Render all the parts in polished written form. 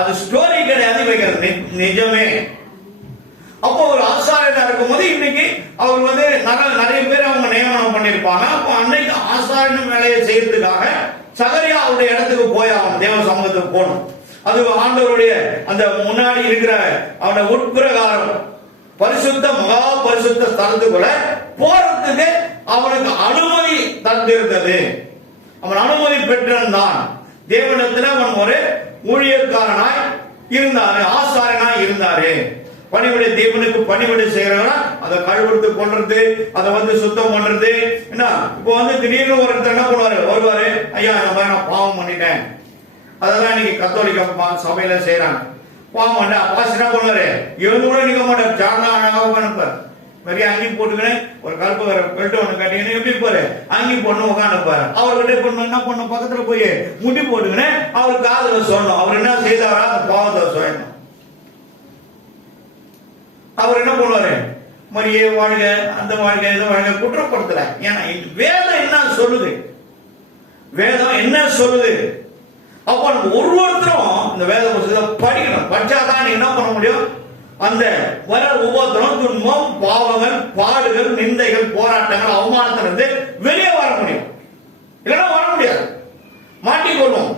அது ஸ்டோரி கிடையாது, வைக்கிறது நிஜமே. அப்போ ஒரு ஆசாரியனா இருக்கும் போது இன்னைக்கு அவர் வந்து நிறைய பேர் அவங்க நியமனம் பண்ணிருப்பாங்க. அப்போ அன்னைக்கு ஆசாரியன் வேலையை செய்யறதுக்காக சகரியா அவருடைய இடத்துக்கு போய் அவன் தேவ சமூகத்துக்கு போகணும். அது ஆண்டவருடைய அந்த முன்னாடி இருக்கிற அவனுடைய உட்பிரகாரம் பரிசுத்த மகா பரிசுத்த ஸ்தலத்துக்குள்ள போறதுக்கு அவனுக்கு அனுமதி தந்திருந்தது. அவன் அனுமதி பெற்றிருந்தான். தேவனிடத்தில் அவன் ஒரு ஊழியக்காரனாய் இருந்தாரு, ஆசாரியனாய் இருந்தாரு. பணிவிடை தேவனுக்கு பணிவிடை செய்யறவனா அதை கழுவுறது கொள்றது, அதை வந்து சுத்தம் பண்றது. என்ன இப்போ வந்து திடீர்னு ஒருத்தர் என்ன பண்ணுவாரு, வருவாரு, ஐயா இந்த மாதிரி நான் பாவம் பண்ணிட்டேன். அதெல்லாம் இன்னைக்கு கத்தோலிக்க சபையில செய்யறாங்க. பாவம் பண்ண பாஸ் என்ன பண்ணுவாரு, எழுந்து கூட நிக்க மாட்டார், சார்ந்தா அழகாக அனுப்பார். நிறைய அங்கி போட்டுக்கிறேன், ஒரு கருப்பு பெல்ட் ஒண்ணு கட்டிக்கணும், எப்படி இருப்பாரு, அங்கி போடணும் உட்காந்துப்பாரு. அவர்கிட்ட பொண்ணு என்ன பண்ண பக்கத்துல போய் முடி போட்டுக்கிறேன், அவர் காதுல சொல்லணும். அவர் என்ன செய்தாரா, அந்த பாவத்தை சொல்லணும். அவர் என்ன பண்ணுவாரு, மரியே வாழ்க, அந்த வாழ்க, இந்த வாழ்க குற்றப்படுத்தல. ஏன்னா வேதம் என்ன சொல்லுது, வேதம் என்ன சொல்லுது. அப்ப நம்ம ஒருத்தரும் இந்த வேத புத்தகத்தை படிக்கணும். படிச்சாதான் என்ன பண்ண முடியும், அந்த வர உபத்திரம், துன்பம், பாவங்கள், பாடுகள், நிந்தைகள், போராட்டங்கள், அவமானத்திலிருந்து வெளியே வர முடியும். இல்லைன்னா வர முடியாது, மாட்டிக்கொள்ளும்.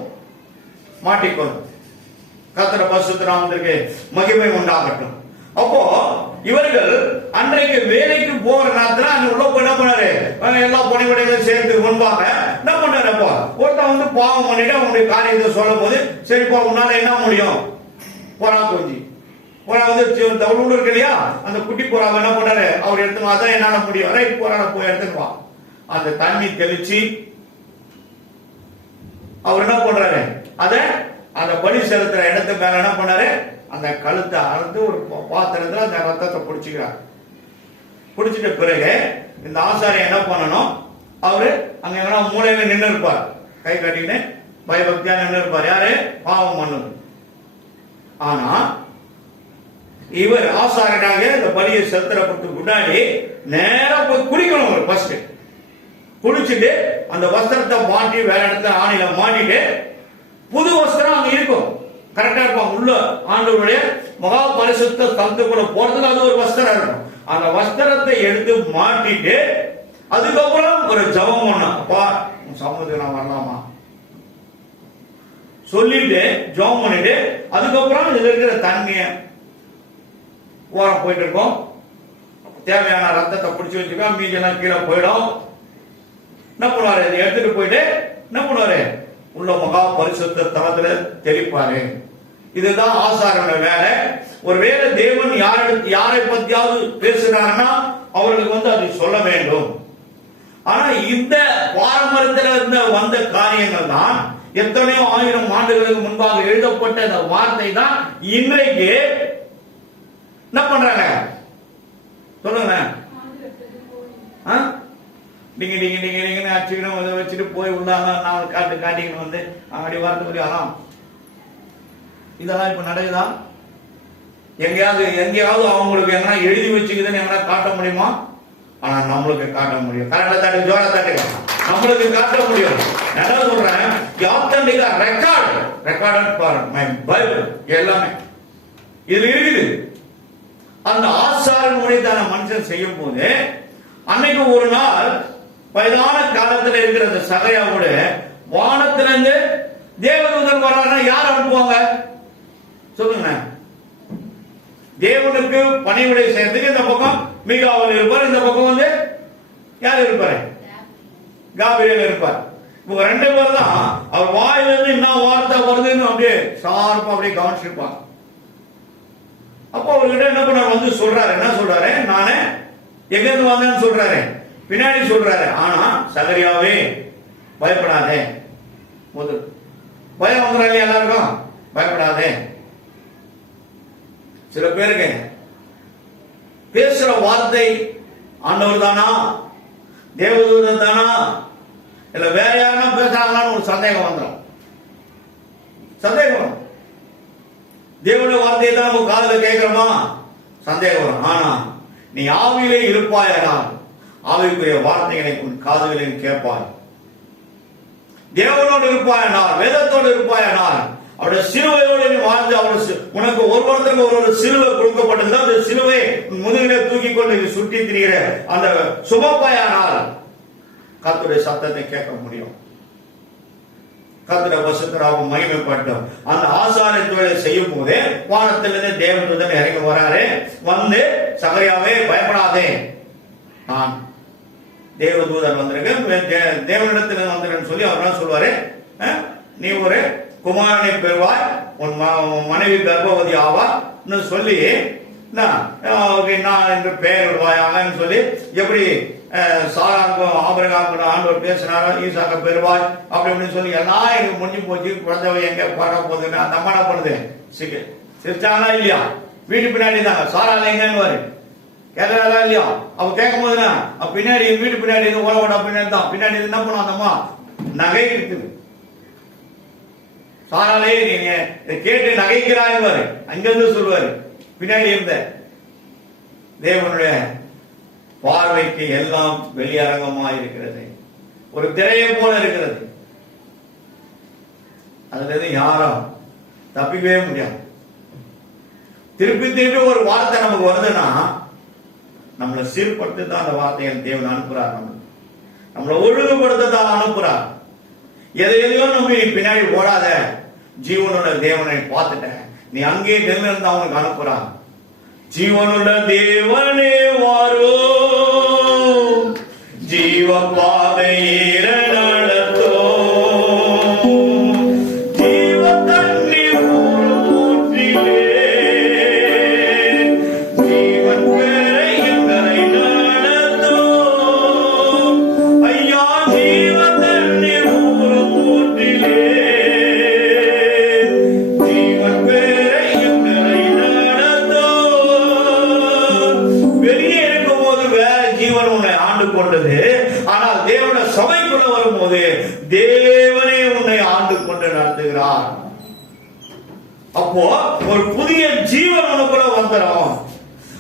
கர்த்தர் பரிசுத்த நாமத்திற்கு மகிமை உண்டாகட்டும். அப்போ இவர்கள் அன்றைக்கு வேலைக்கு போற நேரத்துல அங்க உள்ள போய் என்ன பண்ணாரு, எல்லா பணிவிடைகளும் சேர்த்து முன்பாக என்ன பண்ணாரு, அப்போ ஒருத்தன் வந்து பாவம் பண்ணிட்டு அவனுடைய காரியத்தை சொல்லும் போது, சரிப்பா உன்னால என்ன முடியும், புறா கொஞ்சி புறா வந்து தவுளூர் இருக்கு இல்லையா, அந்த குட்டி புறாவை என்ன பண்ணாரு, அவர் எடுத்துன்னு அதான் என்னால முடியும், ரைட் புறாவை போய் எடுத்துன்னு வா. அந்த தண்ணி தெளிச்சு அவர் என்ன பண்றாரு, அந்த பலி செலுத்துற இடத்துக்கு மேல என்ன பண்ணாரு, அந்த கழுத்தை அறுத்து ஒரு பாத்திரத்துல அந்த ரத்தத்தை பிடிச்சுக்கிறார். பிடிச்சிட்ட பிறகு இந்த ஆசாரியை என்ன பண்ணணும், அவரு அங்க எங்கன்னா மூலையில நின்று இருப்பார், கை கட்டிக்கிட்டு பயபக்தியா நின்று இருப்பார். யாரு, பாவம் பண்ணது. ஆனா இவர் ஆசாரியனாக இந்த பலியை செலுத்துறதுக்கு முன்னாடி நேரா போய் குளிக்கணும். அவர் ஃபர்ஸ்ட் குளிச்சுட்டு அந்த வஸ்திரத்தை மாட்டி வேற இடத்துல ஆணையில மாட்டிட்டு புது வஸ்திரம் அங்க இருக்கும், கரெக்டா இருக்கும். உள்ள ஆண்டவருடைய மகா பரிசுத்த ஸ்தலத்துக்குள்ள போறதுக்கு அது ஒரு வஸ்திரம் இருக்கும். அந்த வஸ்திரத்தை எடுத்து மாட்டிட்டு அதுக்கப்புறம் ஒரு ஜெபம் பண்ணணும். அப்பா உன் சமூகத்துக்கு நான் வரலாமா சொல்லிட்டு ஜெபம் பண்ணிட்டு அதுக்கப்புறம் இதுல இருக்கிற தண்ணிய ஓரம் போயிட்டு இருக்கோம். தேவையான ரத்தத்தை பிடிச்சி வச்சுக்கோ, மீதி எல்லாம் கீழே போயிடும். என்ன பண்ணுவாரு, இதை எடுத்துட்டு போயிட்டு என்ன பண்ணுவாரு, உள்ள மகா பரிசுத்த தலத்துல தெளிப்பாரு. இதுதான் ஆசாரோட வேலை. ஒருவேளை தேவன் யாரை பத்தியாவது பேசுறாருன்னா அவர்களுக்கு வந்து அதை சொல்ல வேண்டும். ஆனா இந்த பாரம்பரியத்தில் இருந்த வந்த காரியங்கள் தான் எத்தனையோ ஆயிரம் ஆண்டுகளுக்கு முன்பாக எழுதப்பட்ட அந்த வார்த்தை தான் இன்றைக்கு என்ன பண்றாங்க சொல்லுங்க. நீங்க நீங்க நீங்க நீங்க அடிச்சுக்கணும், இதை வச்சுட்டு போய் உள்ளாங்க நான் காட்டிக்கணும் வந்து அப்படி வரது முடியாதான். இதெல்லாம் இப்ப நடக்குதா? எங்கேயாவது அவங்களுக்கு எங்கன்னா எழுதி வச்சுக்குதுன்னு எங்கன்னா காட்ட முடியுமா? ஆனா நம்மளுக்கு காட்ட முடியும். கரெக்டா தாட்டு ஜோரா தாட்டுங்க, நம்மளுக்கு காட்ட முடியும். நல்லா சொல்றேன், ஆத்தன்டிக்கா ரெக்கார்டட் ஃபார் மை பைபிள் எல்லாமே இதுல இருக்குது. அந்த ஆசாரன் முறைதான மனுஷன் செய்யும் போது அன்னைக்கு ஒரு நாள் வயதான காலத்தில் இருக்கிற அந்த சகையாவோட வானத்திலிருந்து தேவதூதன் வர்றாருன்னா யார் அனுப்புவாங்க சொல்லுங்க? தேவனுக்கு பணிவிடை செய்யறதுக்கு இந்த பக்கம் மீகாவில் இருப்பார், இந்த பக்கம் வந்து யார் இருப்பாரு, காபிரியல் இருப்பார். இவங்க ரெண்டு பேர் தான் அவர் வாயிலிருந்து என்ன வார்த்தை வருதுன்னு அப்படியே ஷார்ப்பா அப்படியே கவனிச்சிருப்பாங்க. அப்போ அவர்கிட்ட என்ன பண்ண வந்து சொல்றாரு, என்ன சொல்றாரு, நானே எங்க இருந்து வந்தேன்னு சொல்றாரு, பின்னாடி சொல்றாரு. ஆனா சகரியாவே பயப்படாதே, முதல் பயம் வந்துடுறாங்க எல்லாருக்கும், பயப்படாதே. சில பேருக்கு பேசுற வார்த்தை ஆண்டவர் தானா, தேவதூதன் தானா, இல்ல வேற யாருன்னா பேசுறாங்களான்னு ஒரு சந்தேகம் வந்துடும். சந்தேகம் வரும். தேவனுடைய வார்த்தையை தான் நம்ம காதுல கேட்கிறோமா, சந்தேகம் வரும். ஆனா நீ ஆவியிலே இருப்பாயானால் ஆவிக்குரிய வார்த்தைகளை உன் காதுகளில் கேட்பாய். தேவனோடு இருப்பாயானால், வேதத்தோடு இருப்பாயானால் அவருடைய சிலுவையோடு நீ வாழ்ந்து உனக்கு ஒருத்தருக்கு ஒரு சிலுவை கொடுக்கப்பட்டது. அந்த சிலுவை முதுகிலே தூக்கி கொண்டு சுற்றி திரிகிற அந்த சுமப்பையானால் கர்த்தருடைய சத்தத்தை கேட்க முடியும். கர்த்தருடைய பரிசுத்தராக மகிமைப்பட்டோம். அந்த ஆசாரியத்துவத்தை செய்யும் போதே வானத்திலிருந்து தேவதூதன் இறங்கி வராரு. வந்து சகரியாவே பயப்படாதே, நான் தேவதூதன் வந்திருக்கேன், தேவனிடத்தில் வந்திருக்கேன்னு சொல்லி அவர் சொல்லுவாரு, நீ ஒரு குமாரனை பெறுவாய், உன் மனைவி கர்ப்பவதி ஆவான்னு சொல்லி நான் என்று பெயர் விடுவாயாங்கன்னு சொல்லி எப்படி சாராக்கும் ஆபிரகாமுக்கு ஆண்டவர் பேசினாரோ ஈசாக்க பெறுவாய் அப்படி அப்படின்னு சொல்லி எல்லாம் எனக்கு முடிஞ்சு போச்சு, குழந்தை எங்க பார்க்க போகுதுன்னு அந்த அம்மா என்ன பண்ணுது, சிரிச்சாங்களா இல்லையா? வீட்டு பின்னாடி தாங்க சாரால எங்கன்னு கேட்கறதா இல்லையா? அவ கேட்கும் போதுனா பின்னாடி வீட்டு பின்னாடி இருந்து ஓட பின்னாடி தான் பின்னாடி என்ன பண்ணும் அந்த அம்மா நகை இருக்குது. சாராலே நீங்க கேட்டு நகைக்கிறாய் அங்கிருந்து சொல்லுவாரு. பின்னாடி இருந்த தேவனுடைய பார்வைக்கு எல்லாம் வெளியரங்கமா இருக்கிறது, ஒரு திரையை போல இருக்கிறது. அதுல இருந்து யாரும் தப்பிக்கவே முடியாது. திருப்பி திருப்பி ஒரு வார்த்தை நமக்கு வருதுன்னா நம்மளை சீர்படுத்த தான் அந்த வார்த்தையை தேவன் அனுப்புறார், நம்மளை ஒழுங்குபடுத்த தான் அனுப்புறார். எதையெல்லாம் நம்ம பின்னாடி ஓடாத, ஜீவனுள்ள தேவனை பார்த்துட்டேன் நீ அங்கே நின்று அவனுக்கு அனுப்புறான். ஜீவனுள்ள தேவனே வாரோ, ஜீவ பாதையில நடத்தோ, ஜீவ தண்ணீர் ஊற்றிலே ஜீவன் பெறை எங்களை நடத்தோ. ஐயா ஜீவ தண்ணீர் ஊற்றிலே ஜீவன் பெறை எங்களை நடத்தோ. வெளியே இருக்கும் போது வேற ஜீவன் உன்னை ஆண்டு கொண்டது, ஆனால் தேவனுடைய சபைக்குள்ள வரும்போது தேவனே உன்னை ஆண்டு கொண்டு நடத்துகிறார். அப்போ ஒரு புதிய ஜீவன் உனக்குள்ள வந்துடும்.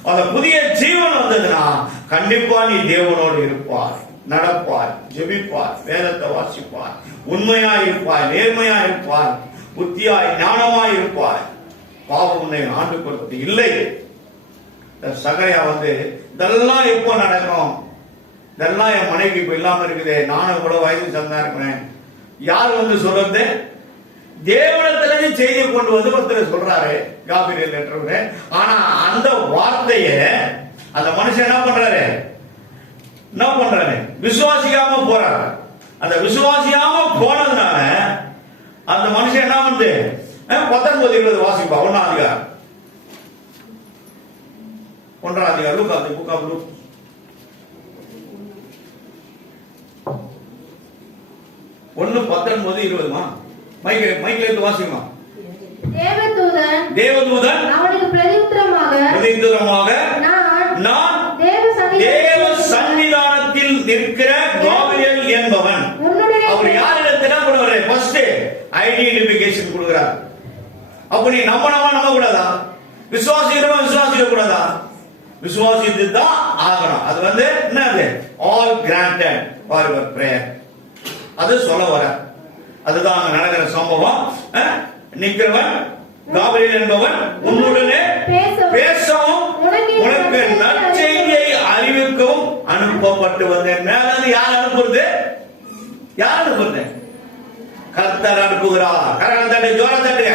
அந்த புதிய ஜீவன் வந்ததுன்னா கண்டிப்பா நீ தேவனோடு இருப்பாய், நடப்பாய், ஜெபிப்பாய், வேதத்தை வாசிப்பாய், உண்மையா இருப்பாய், நேர்மையா இருப்பாய், புத்தியாய் ஞானமாய் இருப்பாய். பாவம் உன்னை ஆண்டு கொள்வது இல்லை. சகரியா இதெல்லாம் எப்போ நடக்கும், இதெல்லாம் என் மனைவி இப்ப இல்லாம இருக்குது, நானும் கூட வயது சந்தா இருக்கிறேன். யார் சொல்றது? தேவனத்திலிருந்து செய்தி கொண்டு ஒருத்தர் சொல்றாரு காபிரியல் லெட்டர். ஆனா அந்த வார்த்தைய அந்த மனுஷன் என்ன பண்றாரு, விசுவாசிக்காம போறாரு. அந்த விசுவாசியாம போனதுனால அந்த மனுஷன் என்ன பண்ணுது, 19-20 வாசிப்பா. 1ஆம் அதிகாரம் 1:19-20 மைக்ல இருந்து வாசிக்குமா? தேவதூதன் அவனுக்கு பிரதியுத்தரமாக நான் தேவ சன்னிதானத்தில் நிற்கிற காபிரியல் என்பவன். அவர் யாரிடத்தில் என்ன பண்ணுவாரு? ஃபர்ஸ்ட் ஐடென்டிஃபிகேஷன் கொடுக்கிறார். அப்ப நீ நம்ப கூடாதா? விசுவாசிக்க கூடாதா? விசுவாசித்து தான் ஆகணும். அது என்னது? All granted for your prayer. அது சொல்ல வர அதுதான் நடக்கிற சம்பவம். நிக்கிறவன் காபிரியல் என்பவன் உன்னுடனே பேசவும் உனக்கு நற்செய்தியை அறிவிக்கவும் அனுப்பப்பட்டு வந்தேன். மேல யார் அனுப்புறது? கர்த்தர் அனுப்புகிறார். கரங்களை தட்டு, ஜோர தட்டுங்க.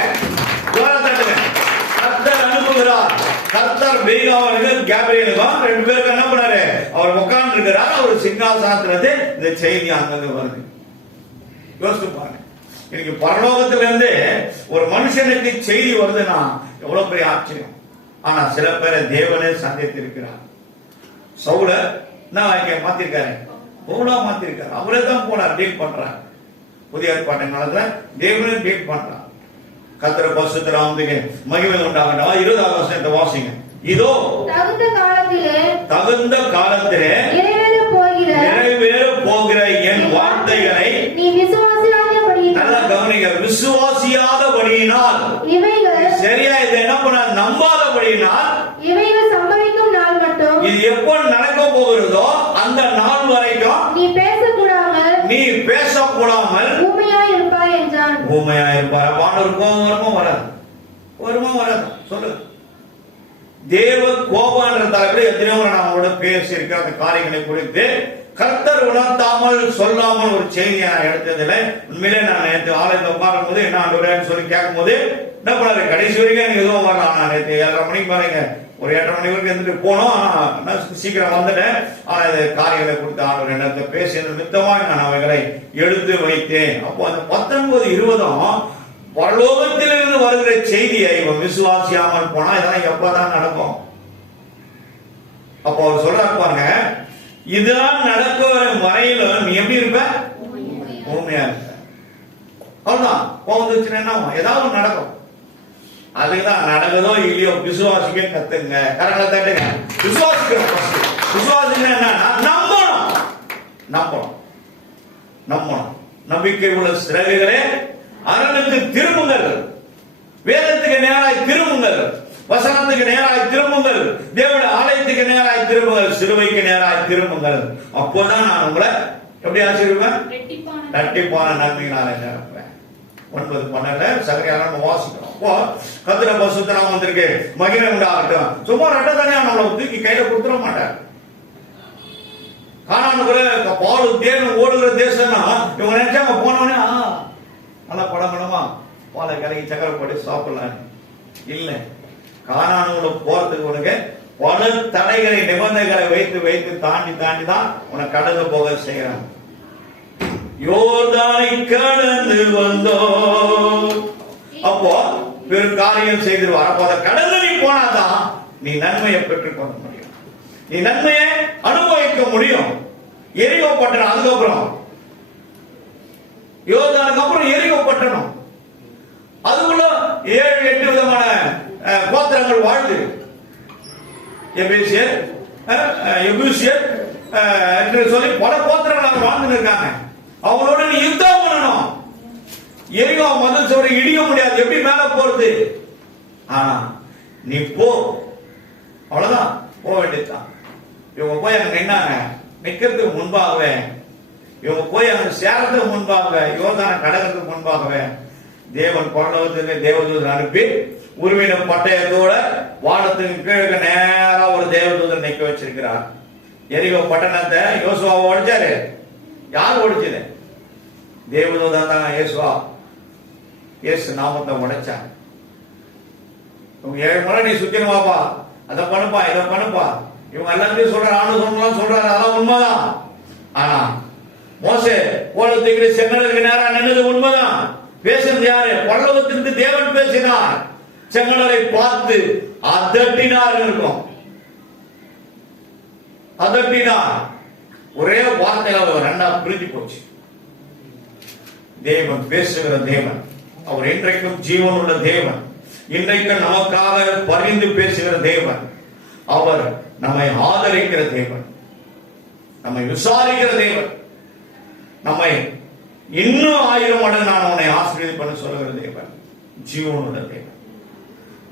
கர்த்தர் அனுப்புகிறார். கர்த்தர் மேகாவனுக்கும் கேப்ரியலுக்கும் 2 பேருக்கு என்ன பண்ணாரு? அவர் உட்கார்ந்து இருக்கிறார். அவர் சிங்காசனத்திலிருந்து இந்த செய்தி அங்க வருது. யோசிச்சு பாருங்க. இன்னைக்கு பரலோகத்திலிருந்து ஒரு மனுஷனுக்கு செய்தி வருதுன்னா எவ்வளவு பெரிய ஆச்சரியம். ஆனா சில பேரை தேவனே சந்தித்திருக்கிறார். சவுல மாத்திருக்காரு, பவுலா மாத்திருக்காரு. அவரே தான் போனார், டீல் பண்றார். புதிய ஏற்பாட்டு காலத்துல தேவனே டீல் பண்றார். கர்த்தர் பரிசுத்த நாமத்துக்கு மகிமை உண்டாகட்டும். 20ஆம் வசனத்தை வாசிங்க. இதோ தகுந்த காலத்திலே நிறைவேற போகிற என் வார்த்தைகளை நல்லா கவனிங்க. விசுவாசியாதபடியினால், சரியா இதை என்ன பண்ண நம்பாதபடியினால், இவைகள் சம்பவிக்கும் நாள் மட்டும், இது எப்போ நடக்க போகிறதோ அந்த நாள் வரைக்கும் நீ பேசக்கூடாமல் ஊமையாய் இருப்பாய் என்றான். ஊமையா இருப்பார். ஆண்டவர் கோபம் வருமா வராது? வருமா வராது? சொல்லு. தேவ கோபம்ன்ற தலைப்பில் எத்தனையோ நான் அவங்களோட பேசியிருக்க அந்த காரியங்களை குறித்து கர்த்தர் உணர்த்தாமல் சொல்லாமல் ஒரு செய்தியை நான் எடுத்ததில்லை. உண்மையிலே நான் நேற்று ஆலயத்தில் உட்காரும் போது என்ன ஆண்டவரேன்னு சொல்லி கேட்கும் போது என்ன பண்ணாரு, கடைசி வரைக்கும் எனக்கு எதுவும் வரலாம். நான் நேற்று 7:30 மணிக்கு பாருங்க, ஒரு 8:30 மணி வரைக்கும் இருந்துட்டு போனோம். நான் சீக்கிரம் வந்துட்டேன். காரியங்களை கொடுத்து ஆண்டவர் என்னத்தை பேசியது மித்தமாக நான் அவைகளை எடுத்து வைத்தேன். அப்போ அந்த 19, 20 பரலோகத்திலிருந்து வருகிற செய்தியை இவன் விசுவாசியாமல் போனா இதெல்லாம் எப்பதான் நடக்கும்? அப்போ அவர் சொல்றாரு பாருங்க, இதெல்லாம் நடக்கிற வரையில நீ எப்படி இருப்ப? ஊமையா இருப்ப. அவ்வளவுதான். கோவம் என்ன ஏதாவது நடக்கும். அதுதான் நடக்குதோ இல்லையோ விசுவாசிக்க கத்துங்க. கரங்களை தட்டுங்க. விசுவாசிக்கிறோம். விசுவாசிக்கணும் என்னன்னா நம்பணும். நம்பணும். நம்பணும். நம்பிக்கை உள்ள சிறகுகளே அரணுக்கு திரும்புங்கள். வேதத்துக்கு நேராய் திரும்புங்கள். வசனத்துக்கு நேராய் திரும்புங்கள். தேவனுடைய ஆலயத்துக்கு நேராய் திரும்புங்கள். சிலுவைக்கு நேராய் திரும்புங்கள். அப்போதான் நான் உங்களை எப்படி ஆசீர்வதிப்பேன்? இரட்டிப்பான நன்மையினால நிரப்புவேன். 9:12 சகரியால வாசிக்கிறோம். அப்போ கர்த்தருடைய பரிசுத்த நாமம் வந்திருக்கு, மகிமை உண்டாகட்டும். சும்மா ரெட்ட தனியா நம்மளை தூக்கி கையில கொடுத்துட மாட்டார். கானானுக்குள்ள பால் தேன் ஓடுகிற தேசம்னா இவங்க நினைச்சாங்க போனவனே நல்லா படமா பாலை கலக்கி சக்கரை போட்டு சாப்பிடலாம். இல்லை, கானானுக்குள்ள போறதுக்கு உனக்கு பல தடைகளை நிபந்தனைகளை வைத்து வைத்து தாண்டி தாண்டி தான் உனக்கு கடந்து போக செய்யறாங்க. யோர்தானை கடந்து வந்தோ அப்போ பெரும் காரியம் செய்திருவார். அப்போ அதை கடந்து நீ போனாதான் நீ நன்மையை பெற்றுக் கொள்ள முடியும். நீ நன்மையை அனுபவிக்க முடியும். எரிகோ பட்டணம், அதுக்கப்புறம் யோர்தானுக்கு அப்புறம் எரிகோ பட்டணம், அதுக்குள்ள 7-8 விதமான கோத்திரங்கள் வாழ்ந்து எபேசியர் எபூசியர் என்று சொல்லி பல கோத்திரங்கள் வாழ்ந்து இருக்காங்க. அவங்களோட நீ யுத்தம் பண்ணணும். எரிகோ மதில் சுவரை இடிக்க முடியாது. எப்படி மேல போறது? ஆனா நீ போ, அவ்வளவுதான், போக வேண்டியதுதான். இவங்க போய் அங்க நின்னாங்க. நிக்கிறதுக்கு முன்பாகவே, இவங்க போய் அங்க சேரத்துக்கு முன்பாகவே, யோர்தானை கடக்கிறதுக்கு முன்பாகவே தேவன் பரலோகத்துக்கு தேவதூதன் அனுப்பி உருவின பட்டயத்தோட வானத்துக்கு கீழே நேரா ஒரு தேவதூதன் நிக்க வச்சிருக்கிறார். எரிகோ பட்டணத்தை யோசுவா ஒழிச்சாரு. யார் ஒழிச்சது? தேவதூதன் தான். இயேசுவா இயேசு நாமத்தை உடைச்சாங்க. 7 முறை நீ சுத்தினுவாப்பா, அதை பண்ணுப்பா, இதை பண்ணுப்பா. இவங்க எல்லாத்தையும் சொல்றாரு, ஆண்டு சொல்றாரு, அதெல்லாம் உண்மைதான். ஆனா மோசே கோலத்துக்கு செங்கலுக்கு நேரா நின்னது உண்மைதான். பேசுறது யாரு? பரலோகத்திலிருந்து தேவன் பேசினார். செங்கலை பார்த்து அதட்டினார் இருக்கும். அதட்டினார். ஒரே வார்த்தையில ரெண்டா பிரிஞ்சு போச்சு. தேவன் பேசுகிற தேவன். அவர் இன்றைக்கும் ஜீவன் உள்ள தேவன். இன்றைக்கும் நமக்காக பரிந்து பேசுகிற தேவன். அவர் நம்மை ஆதரிக்கிற தேவன், நம்மை விசாரிக்கிற தேவன், நம்மை இன்னும் 1000 மடங்கு நான் உன்னை ஆசீர்வதிப்பேன்னு சொல்லுகிற தேவன், ஜீவன் உள்ள தேவன்.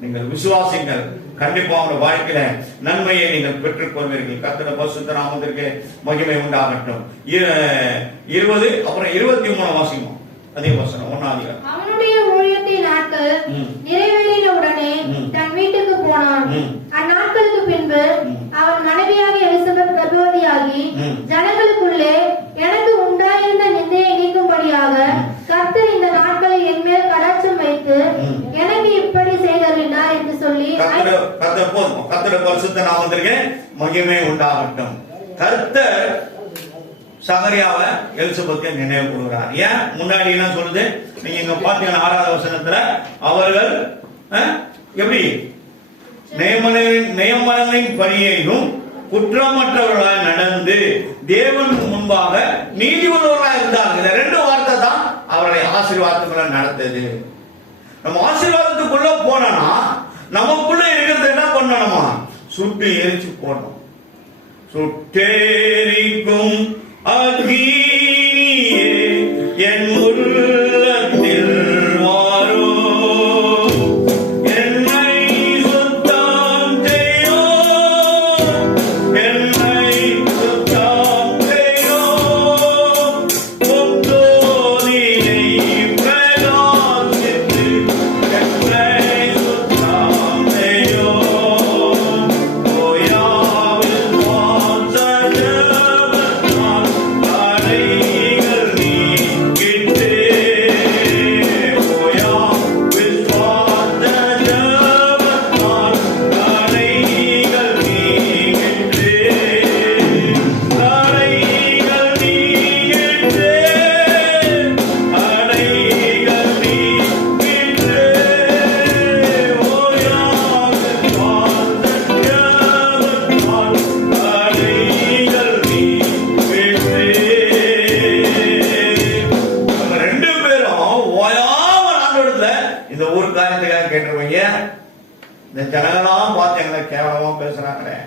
நீங்கள் விசுவாசிங்கள், கண்டிப்பா உங்க வாழ்க்கையில நன்மையை நீங்கள் பெற்றுக் கொள்வீர்கள். கர்த்தருடைய பரிசுத்த நாமத்திற்கு மகிமை உண்டாகட்டும். 20 அப்புறம் 23 வாசிக்கும். அதே வசனம் 1 அவனுடைய ஊழியத்தின் நாட்கள் நிறைவேறின உடனே தன் வீட்டுக்கு போனான். அந்நாட்களுக்கு பின்பு அவன் மனைவியாகிய எலிசபெத் கர்ப்பவதியாகி ஜனங்களுக்குள்ளே எனக்கு உண்டாயிருந்த நிந்தையை நீக்கும்படியாக கர்த்தர் இந்த நாட்களை என் மேல் கடாட்சம் வைத்து எனக்கு இப்படி செய்தருளினார் என்று சொல்லி கர்த்தருடைய பரிசுத்த நாமத்திற்கு மகிமை உண்டாகட்டும். கர்த்தர் சகரியாவை எலிசபெத்தை நினைவு கூறுகிறார். ஏன் முன்னாடி என்ன சொல்லுது? நீங்க இங்க பாத்தீங்கன்னா 6வது வசனத்துல அவர்கள் எப்படி நியமனங்களின் பணியையும் குற்றமற்றவர்களாய் நடந்து தேவன் முன்பாக நீதி உள்ளவர்களாக இருந்தார்கள். இந்த 2 வார்த்தை தான் அவர்களை ஆசீர்வாதத்துக்குள்ள நடந்தது. நம்ம ஆசீர்வாதத்துக்குள்ள போனா நமக்குள்ள இருக்கிறது என்ன பண்ணணுமா? சுட்டு எரிச்சு போடணும். சுட்டேரிக்கும் அக்னியே என் உள்ளத்தில் வாரோ, என்னை சுத்தம் செய்யோ, என்னை சுத்தம் செய்யோ, உம் ஜோதியை பிரகாசிப்போ. ஊர் காரியத்துக்காக கேட்டுருவீங்க. இந்த ஜனங்களாம் பார்த்து எங்களை கேவலமா பேசுறாங்களே.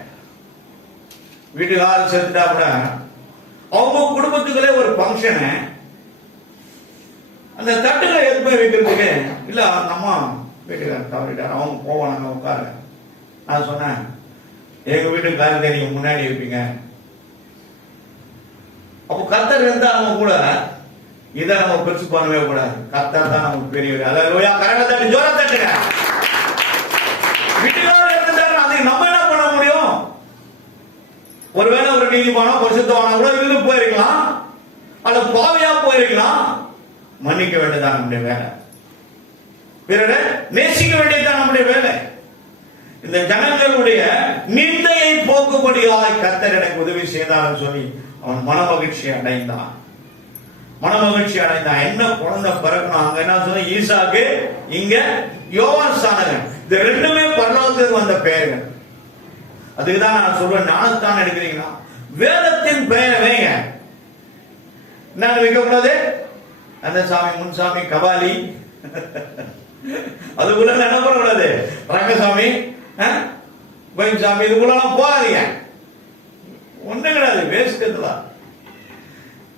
வீட்டுக்காரர் சேர்த்துட்டா கூட அவங்க குடும்பத்துக்குள்ளே ஒரு பங்கனை அந்த தட்டுல எடுத்து போய் வைக்கிறதுக்கு இல்ல அந்த அம்மா வீட்டுக்காரர் தவறிட்டார், அவங்க போவானாங்க உட்காரு. நான் சொன்னேன், எங்க வீட்டுக்காரத்தை நீங்க முன்னாடி வைப்பீங்க. அப்போ கர்த்தர் இருந்தா அவங்க கூட இதை நம்ம பெருசு பண்ணவே கூடாது. கர்த்தர் தான் நமக்கு பெரியவர். அதாவது கரங்களை தட்டி ஜோர தட்டுங்க. வீட்டுக்காரர் இருந்தாரு, அதை நம்ம என்ன பண்ண முடியும்? ஒருவேளை ஒரு நீதிமானோ பரிசுத்தவானோ கூட இருந்து போயிருக்கலாம், அல்ல பாவியா போயிருக்கலாம். மன்னிக்க வேண்டியதான் நம்முடைய வேலை, பிறரை நேசிக்க வேண்டியதுதான் நம்முடைய வேலை. இந்த ஜனங்களுடைய நிந்தையை போக்கும்படியாய் கர்த்தர் எனக்கு உதவி செய்தார் சொல்லி அவன் மனமகிழ்ச்சி அடைந்தான். மனமகிழ்ச்சி அடைந்தான். என்ன குழந்தை பிறக்கணும், அங்க என்ன சொன்ன ஈசாக்கு, இங்க யோவான் ஸ்நானகன். இந்த ரெண்டுமே பரலோகத்துக்கு வந்த பெயர்கள். அதுக்குதான் நான் சொல்றேன், ஞானத்தான் எடுக்கிறீங்களா வேதத்தின் பெயரை வைங்க. என்ன வைக்க கூடாது? அந்த சாமி, முன்சாமி, கபாலி, அதுக்குள்ள என்ன பண்ணக்கூடாது? ரங்கசாமி, சாமி, இதுக்குள்ள போகாதீங்க. ஒண்ணு கிடையாது, வேஸ்ட்.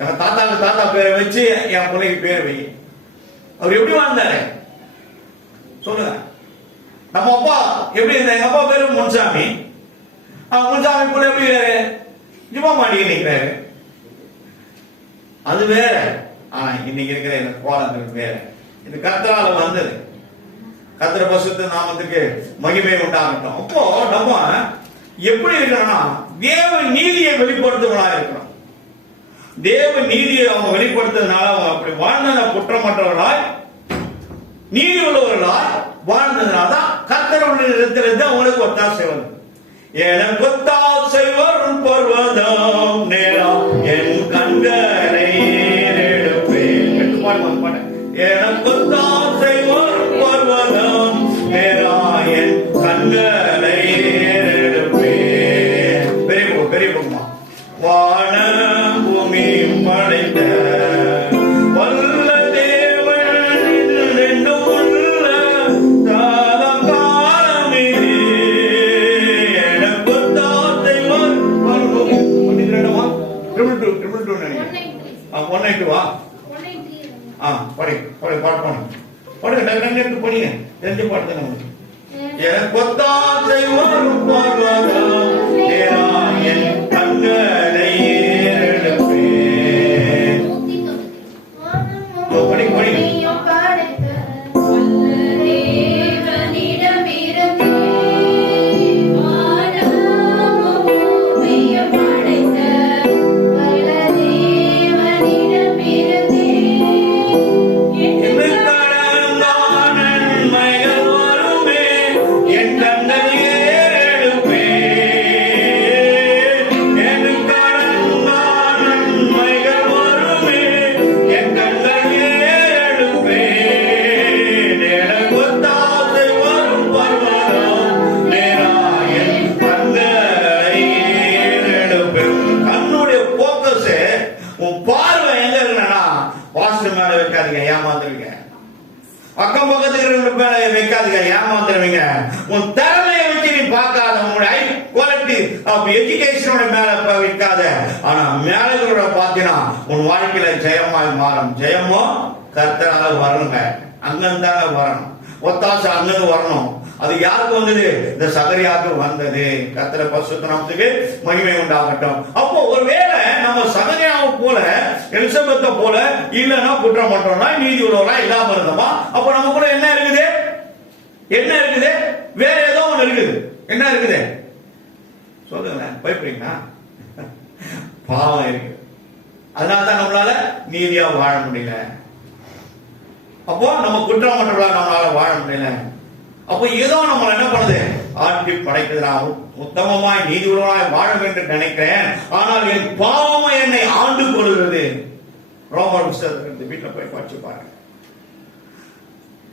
எங்க தாத்தாக்கு தாத்தா பேரை வச்சு என் பிள்ளைக்கு பேர் வை. அவர் எப்படி வாழ்ந்தாரு சொல்லுங்க. நம்ம அப்பா எப்படி இருந்தா? எங்க அப்பா பேரு முன்சாமி. முன்சாமி பிள்ளை எப்படி ஜிமா மாட்டி நிற்கிறாரு, அது வேற. ஆனா இன்னைக்கு இருக்கிற இந்த கோலங்கள் வேற. இது கர்த்தரால வந்தது. கர்த்தர பரிசுத்த நாமத்துக்கு மகிமை உண்டாகட்டும். அப்போ நம்ம எப்படி இருக்கணும்னா தேவ நீதியை வெளிப்படுத்துவதா இருக்கணும். தேவ நீதியை அவங்க வெளிப்படுத்துறதுனால அவங்க அப்படி வாழ்ந்த குற்றமற்றவர்களாய் நீதி உள்ளவர்களாய் வாழ்ந்ததுனால்தான் கர்த்தருடைய இடத்திலிருந்து அவங்களுக்கு ஒத்தாசை வரும். எனக்கு ஒத்தாசை வரும் பர்வதம் நேரம் என் கண்களை எனக்கு ஒத்தாசை வரும் பர்வதம் நேரம் என் கண்களை பெரிய வான பூமி படைத்த வல்ல தேவன் ரெண்டும் உள்ள காலம் காலம் எனக்கு ஒத்தாசை வரும். 192 வா? படி படி பாட்டு பாடுங்க, படிங்க, தெரிஞ்ச பாட்டு தானே உங்களுக்கு. எனக்கு ஒத்தாசை வரும் பர்வதம் நேரம் என் கண்களை ஏறெடுப்பேன். படி படி. ஏமாந்துருவீங்க. அக்கம் பக்கத்துக்கு மேல வைக்காதீங்க, ஏமாந்துருவீங்க. உன் திறமையை வச்சு நீ பார்க்காத, உங்களுடைய ஹை குவாலிட்டி ஆஃப் எஜுகேஷனோட மேல வைக்காத. ஆனா மேலோட பாத்தீங்கன்னா உன் வாழ்க்கையில ஜெயமாய் மாறும். ஜெயமோ கர்த்தரால வரணுங்க, அங்கிருந்தாங்க வரணும். ஒத்தாசை அங்கிருந்து வரணும். அது யாருக்கு வந்தது? இந்த சகரியாவுக்கு வந்தது. கர்த்தர பரிசுத்த நாமத்துக்கு மகிமை உண்டாகட்டும். அப்போ ஒருவேளை நம்ம சகரியாவை போல எலிசபெத்தை போல இல்லைன்னா குற்றம் பண்றோம்னா நீதி உள்ளவரா இல்லாம இருந்தோமா? அப்ப நம்ம கூட என்ன இருக்குது? என்ன இருக்குது? வேற ஏதோ ஒண்ணு இருக்குது. என்ன இருக்குது சொல்லுங்க, பயப்படுறீங்களா? பாவம் இருக்கு. அதனாலதான் நம்மளால நீதியா வாழ முடியல. அப்போ நம்ம குற்றம் பண்றவங்களா நம்மளால வாழ முடியல. அப்போ ஏதோ நம்ம என்ன பண்ணுது? ஆட்டி படைக்குது. நான் உத்தமமாய் நீதி உள்ளவனாய் வாழ வேண்டும் நினைக்கிறேன், ஆனால் என் பாவம் என்னை ஆண்டு கொள்கிறது. ரோமர் புத்தகத்தை வீட்டுல போய் படிச்சு பாருங்க.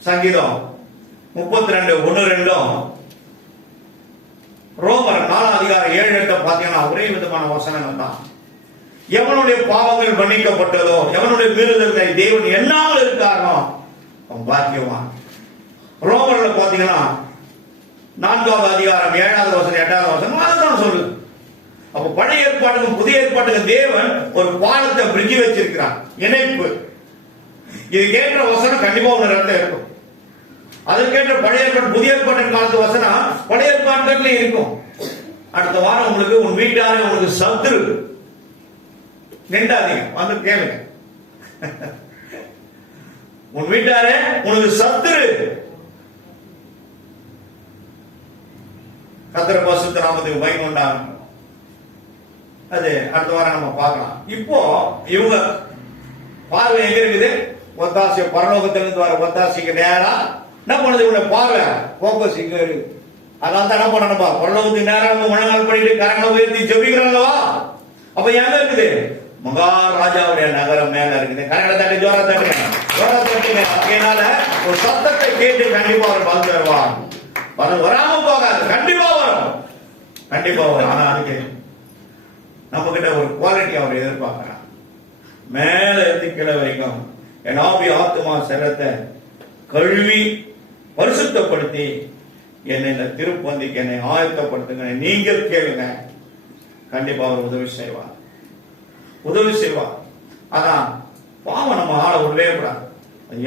சங்கீதம் 32:1-2 ரோமர் 4:7-8 பாத்தீங்கன்னா ஒரே விதமான வசனங்கள் தான். எவனுடைய பாவங்கள் மன்னிக்கப்பட்டதோ, எவனுடைய மீறுதல்களை தேவன் எண்ணாமல் இருக்காரோ அவன் பாக்கியவான். பாத்தீங்கன்னா 4வது அதிகாரம் 7வது வசனம் 8வது வசனம் அதுதான் சொல்லுது. அப்ப பழைய ஏற்பாட்டுக்கும் புதிய ஏற்பாட்டுக்கும் தேவன் ஒரு பாலத்தை பிரிட்ஜி வச்சிருக்கிறான், இணைப்பு. இது கேட்ட வசனம் கண்டிப்பா ஒரு இடத்துல இருக்கும். அதற்கேற்ற பழைய ஏற்பாடு புதிய ஏற்பாட்டின் காலத்து வசனம் பழைய ஏற்பாட்டுல இருக்கும். அடுத்த வாரம் உங்களுக்கு உன் வீட்டாரே உங்களுக்கு சத்துரு நின்றாதீங்க, வந்து கேளுங்க. உன் வீட்டாரே உனக்கு சத்துரு. கர்த்தர் பரிசுத்த நாமத்துக்கு மகிமை உண்டாகட்டும். அது அடுத்த வாரம் நம்ம பார்க்கலாம். இப்போ இவங்க பார்வை எங்க இருக்குது? ஒத்தாசை பரலோகத்திலிருந்து வர ஒத்தாசைக்கு நேரா என்ன பண்ணுது? இவங்க பார்வை போக்கஸ் இங்க இருக்கு. அதனால தான் என்ன பண்ணணும்பா, பரலோகத்துக்கு நேரம் நம்ம முழங்கால் பண்ணிட்டு கரங்களை உயர்த்தி ஜெபிக்கிறோம்லவா? அப்ப எங்க இருக்குது? மகாராஜாவுடைய நகரம் மேல இருக்குது. கரங்களை தட்டி ஜோரா தட்டுங்க, ஜோரா தட்டுங்க. அதனால ஒரு சத்தத்தை கேட்டு கண்டிப்பா அவர் பலன் தருவார். பலன் வராம போகாது, கண்டிப்பா வரும், கண்டிப்பா வரும். ஆனா அதுக்கு நம்ம கிட்ட ஒரு குவாலிட்டி அவர் எதிர்பார்க்கிறார். மேல இருந்து கீழே வரைக்கும் என் ஆவி ஆத்மா சரத்தை கழுவி பரிசுத்தப்படுத்தி என்னை திருப்பந்திக்கு என்னை ஆயத்தப்படுத்துங்க. நீங்க கேளுங்க, கண்டிப்பா அவர் உதவி செய்வார், உதவி செய்வார். அதான் பாவம் நம்ம ஆள விடவே கூடாது.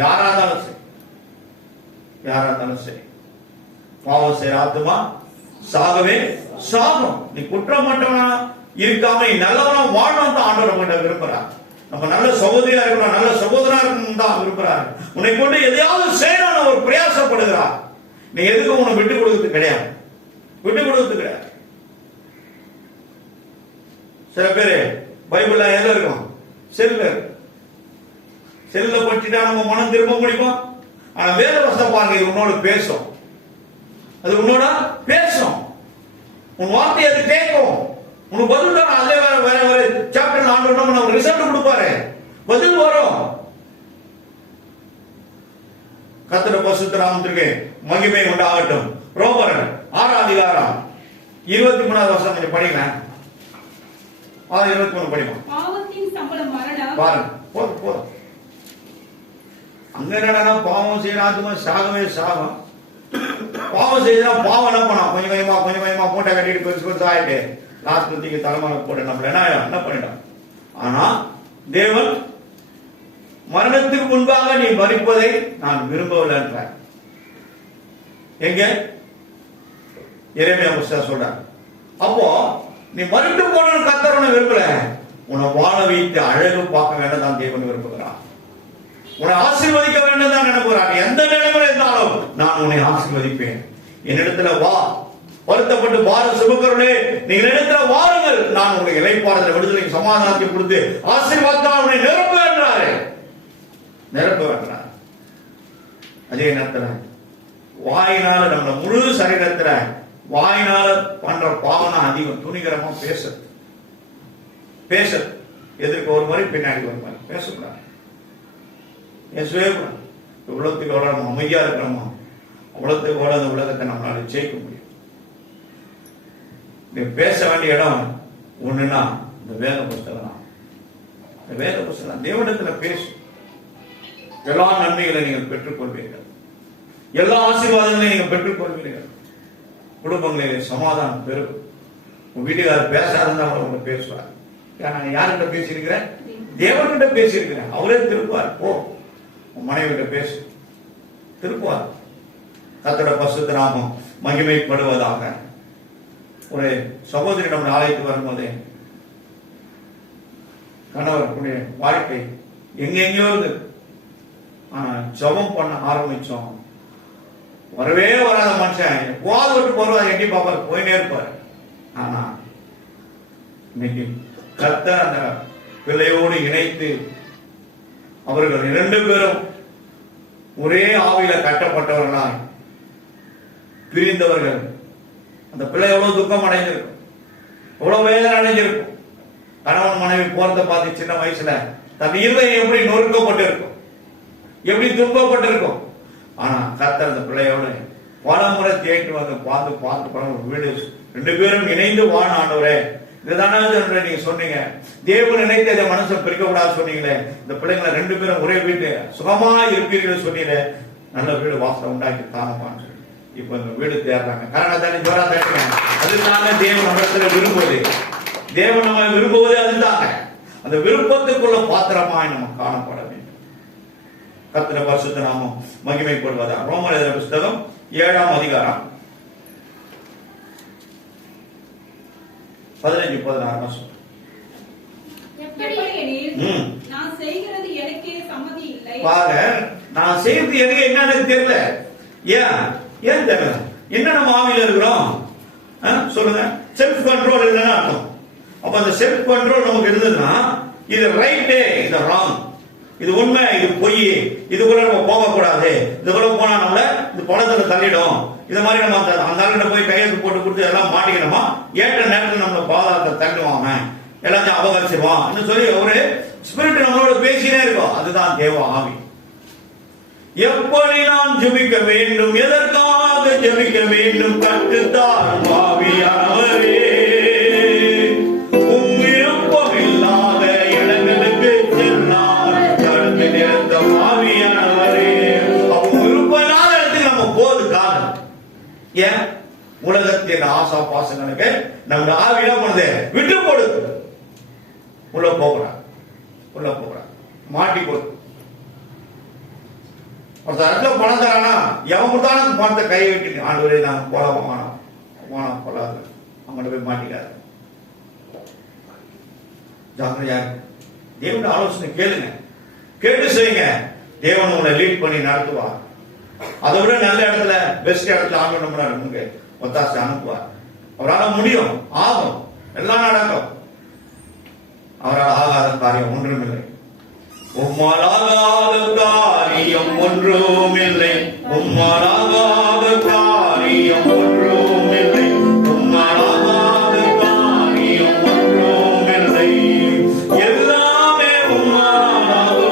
யாரா இருந்தாலும் சரி, யாரா இருந்தாலும் சரி, பாவம் செய்ய ஆத்மா சாகவே சாகும். நீ குற்றம் மட்டும்னா இருக்காம நீ நல்லவனா வாழணும் தான் ஆண்டவர் நம்மகிட்ட விரும்புறார். நம்ம நல்ல சகோதரியா இருக்கணும், நல்ல சகோதரா இருக்கணும் தான் விரும்புறாரு. உன்னை கொண்டு எதையாவது செய்யணும்னு அவர் பிரயாசப்படுகிறார். நீ எதுக்கு உன்னை விட்டு கொடுக்கிறது கிடையாது, விட்டு கொடுக்கிறது கிடையாது. சில பேரு பைபிள்ல எங்க இருக்கும்? செல்ல செல்ல பற்றிட்டா நம்ம மனம் திரும்ப முடியுமா? ஆனா வேத வசனம் பாருங்க, இது உன்னோட பேசும், அது உன்னோட பேசும், உன் வார்த்தை அது கேட்கும், உனக்கு பதில் தான். அதே வேற வேற வேற சாப்டர் ஆண்டு நம்ம ரிசல்ட் கொடுப்பாரு, பதில் வரும். கர்த்தர் பரிசுத்த நாமத்திற்கு மகிமை உண்டாகட்டும். ரோமர் 6வது அதிகாரம் 23வது வசனம் கொஞ்சம் படிங்க. 23 படிமா. பாவத்தின் சம்பளம் மரணம். பாருங்க, போதும் போதும். அங்க என்னடா பாவம் செய்யற ஆத்மா சாகவே சாகம். பாவம் செய்யறா பாவம் என்ன பண்ணா கொஞ்சம் கொஞ்சமா மூட்டை கட்டிட்டு பெருசு பெருசு ஆயிட்டு லாஸ்ட் தூக்கி தலைமையில போட்டு நம்மள என்ன பண்ணிட்டோம். ஆனா தேவன் மரணத்துக்கு முன்பாக நீ மரிப்பதை நான் விரும்பவில்லை என்றார். எங்க எரேமியா புத்தகத்துல சொல்றார். அப்போ நீ மறித்து போன கர்த்தர் உன்னை விரும்பல, உன்னை வாழ வைத்து அழகு பார்க்க வேண்டும் தான் தேவன் விரும்புகிறார். உன்னை ஆசீர்வதிக்க வேண்டும் தான் நினைக்கிறார். எந்த நிலைமையில இருந்தாலும் நான் உன்னை ஆசீர்வதிப்பேன். என்னிடத்துல வா, வருத்தப்பட்டு பார சுபக்கருளே நீங்கள் இடத்துல வாருங்கள், நான் உங்களுக்கு இளைப்பாறுதல் விடுதலை சமாதானத்தை கொடுத்து ஆசீர்வாதத்தால் உன்னை நிரப்ப என்றாரு, நிரப்ப என்றார். அதே நேரத்துல வாயினால நம்ம முழு சரீரத்துல வாயினால பண்ற பாவனா அதிகம். துணிகரமா பேச எதிர்க்க ஒரு மாதிரி பின்னாடி ஒரு மாதிரி பேசக்கூடாது, பேசவே கூடாது. உலகத்துக்கு எவ்வளவு நம்ம அமைதியா இருக்கிறோமோ அவ்வளவுக்கு எவ்வளவு அந்த உலகத்தை நம்மளால ஜெயிக்க முடியும். நீ பேச வேண்டிய இடம் ஒண்ணுன்னா இந்த வேத புஸ்தகம். இந்த வேத புஸ்தகம் தேவனிடத்துல பேசு. எல்லா நன்மைகளை நீங்கள் பெற்றுக்கொள்வீர்கள், எல்லா ஆசீர்வாதங்களையும் நீங்கள் பெற்றுக்கொள்வீர்கள். குடும்பங்களிலே சமாதானம் பெருகும். உங்க வீட்டுக்காரர் பேசாதான் அவங்க பேசுவார். நான் யார்கிட்ட பேசியிருக்கிறேன்? தேவன்கிட்ட பேசியிருக்கிறேன். அவரே திருப்பார். போ உன் மனைவி கிட்ட பேசு, திருப்பார். கர்த்தருடைய பரிசுத்த நாமம் மகிமைப்படுவதாக. ஒரு சகோதரி நம்ம ஆலயத்துக்கு வரும்போதே கணவர் வாழ்க்கை எங்கெங்கயோ இருந்து, ஆனா ஜபம் பண்ண ஆரம்பிச்சோம். வரவே வராத மனுஷன் எப்போது விட்டு போறோம், எட்டி பாப்பாரு போயினே இருப்பாரு. ஆனா இன்னைக்கு கர்த்தர் அந்த பிள்ளையோடு இணைத்து அவர்கள் 2 பேரும் ஒரே ஆவியில கட்டப்பட்டவர்களாய் பிரிந்தவர்கள். அந்த பிள்ளை எவ்வளவு துக்கம் அடைஞ்சிருக்கும், எவ்வளவு வேதனை அடைஞ்சிருக்கும். கணவன் மனைவி போறத பார்த்து சின்ன வயசுல தன் இருதயம் எப்படி நொறுக்கப்பட்டு இருக்கும், எப்படி துன்பப்பட்டிருக்கும். ஆனா கர்த்தர் அந்த பிள்ளையோட பல முறை தேட்டு வந்து பார்த்து வீடு 2 பேரும் இணைந்து வாழ ஆண்டவரே இதுதானே நீங்க சொன்னீங்க. தேவன் நினைத்து இதை மனசை பிரிக்க கூடாது சொன்னீங்களே. இந்த பிள்ளைங்களை 2 பேரும் ஒரே வீட்டு சுகமா இருப்பீர்கள் சொன்னீங்களே. நல்ல வீடு வாசல் உண்டாக்கி தானப்பான்னு சொல்லி இப்ப இந்த வீடு தேடுறாங்க. காரணத்தானே ஜோரா தேடுங்க. அதுதாங்க தேவன் நம்மிடத்துல விரும்புவது. தேவன் நம்ம விரும்புவது அதுதாங்க. அந்த விருப்பத்துக்குள்ள பாத்திரமாய் நம்ம காணப்பட வேண்டும். கர்த்தருடைய பரிசுத்த நாமம் மகிமைப்படுவதா. ரோமர் எழுதின புத்தகம் 7ஆம் அதிகாரம் 15-16 சொல்றேன். எப்படியெனில் நான் செய்கிறது எனக்கே சம்மதி இல்லை. பாருங்க, நான் செய்யறது எனக்கு என்னன்னு தெரியல. ஏன் தெரியல? என்ன நம்ம ஆவியில இருக்கிறோம் சொல்லுங்க. செல்ஃப் கண்ட்ரோல் இல்லைன்னு அர்த்தம். அப்ப அந்த செல்ஃப் கண்ட்ரோல் நமக்கு இருந்ததுன்னா இது ரைட்டு, இது ராங், இது உண்மை, இது பொய், இதுக்குள்ள நம்ம போகக்கூடாது, இதுக்குள்ள போனா நம்மள இந்த பணத்துல தள்ளிடும், இது மாதிரி நம்ம அந்த ஆளுகிட்ட போய் கையெழுத்து போட்டு கொடுத்து எல்லாம் மாட்டிக்கணுமா, ஏற்ற நேரத்தில் நம்ம பாதாளத்தை தள்ளுவாங்க, எல்லாத்தையும் அபகரிச்சிருவான் சொல்லி ஒரு ஸ்பிரிட் நம்மளோட பேசினே இருக்கும். அதுதான் தேவ ஆவி. எப்படி நாம் ஜெபிக்க வேண்டும், எதற்காக ஜெபிக்க வேண்டும் கற்றுத்தான் ஆவியானவரே. விருப்பம் இல்லாத இடங்களுக்கு செல்லாமல் தடுத்து நிறுத்த ஆவியானவரே. விருப்பம் இல்லாத இடத்துக்கு நம்ம போது காரணம் ஏன்? உலகத்தின் ஆசா பாசங்களுக்கு நம்ம ஆவியில பண்ணுது விட்டு போடுது. உள்ள போகிறான் மாட்டி போடு. ஒரு இடத்துல பணம் தரானா எவன் கொடுத்தாலும் பணத்தை கை வைக்க ஆண்டவரே நான் போலாம் கொள்ளாது அவங்கள்ட்ட போய் மாட்டிக்காது. ஜாக்கிரதையா தேவனுடைய ஆலோசனை கேளுங்க, கேட்டு செய்யுங்க. தேவன் உங்களை லீட் பண்ணி நடத்துவார். அதை விட நல்ல இடத்துல பெஸ்ட் இடத்துல ஆண்டவர் நம்மள இருக்குங்க ஒத்தாசை அனுப்புவார். அவரால் முடியும், ஆகும், எல்லாம் நடக்கும். அவரால் ஆகாத காரியம் ஒன்றுமில்லை. உம்மாலாகாத காரியம் ஒன்றுமில்லை, உம்மாலாகாத காரியம் ஒன்றுமில்லை, உம்மாலாகாத காரியம் ஒன்றுமில்லை, எல்லாமே உம்மாலாகோ.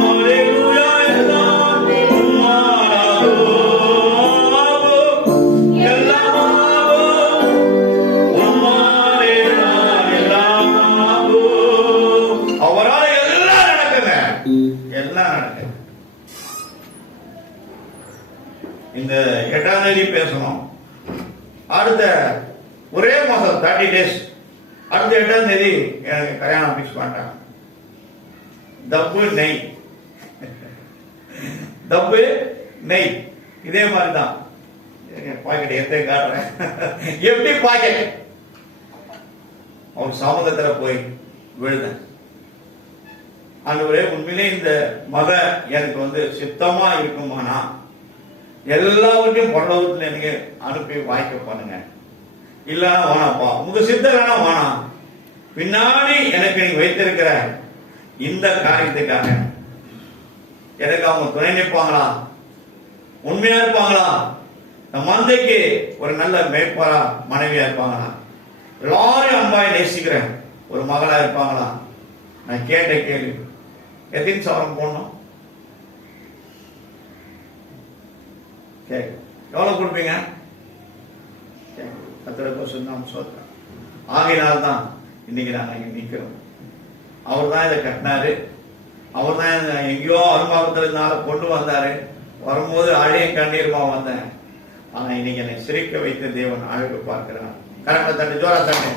ஹல்லேலூயா, எல்லாமே உம்மாலாகோ, எல்லாமாகோ, உம்மாலே எல்லாம் ஆகோ. அவரால் எல்லாம் நடக்குது. இந்த 8ஆம் தேதி பேசணும். அடுத்த ஒரே மாசம் 30 days அடுத்த 8ஆம் தேதி எனக்கு கல்யாணம் பிக்ஸ் பண்ணிட்டாங்க. தப்பு நெய் இதே மாதிரிதான். பாக்கெட் எடுத்து காட்டுறேன். எப்படி பாக்கெட் அவர் சமூகத்துல போய் விழுந்தேன். ஆண்டவரே, உண்மையிலே இந்த மக எனக்கு சித்தமா இருக்குமானா எல்லாவற்றையும் பரலோகத்துல எனக்கு அனுப்பி வாய்க்க பண்ணுங்க. இல்லன்னா வேணாப்பா, உங்க சித்தம் வேணா வேணாம், பின்னாடி எனக்கு நீங்க வைத்திருக்கிற இந்த காரியத்துக்காக எனக்கு அவங்க துணை நிற்பாங்களா, உண்மையா இருப்பாங்களா, இந்த மந்தைக்கு ஒரு நல்ல மேய்ப்பாரா மனைவியா இருப்பாங்களா, எல்லாரையும் அன்பாய் நேசிக்கிறேன் ஒரு மகளா இருப்பாங்களா. நான் கேட்ட கேள்வி, எத்தனை சவரம் போடணும், எவ்வளவு கொடுப்பீங்க? சொல்றேன். ஆகையினால்தான் இன்னைக்கு நாங்க இங்க நிக்கிறோம். அவர் தான் இதை கட்டினாரு, அவர் தான் எங்கேயோ அரும்பாவத்தினால கொண்டு வந்தாரு. வரும்போது அழையும் கண்ணீருமா வந்தேன். ஆனா இன்னைக்கு என்னை சிரிக்க வைத்து தேவன் அழகு பார்க்கிறார். கரெக்டா தட்டு, ஜோரா தட்டு.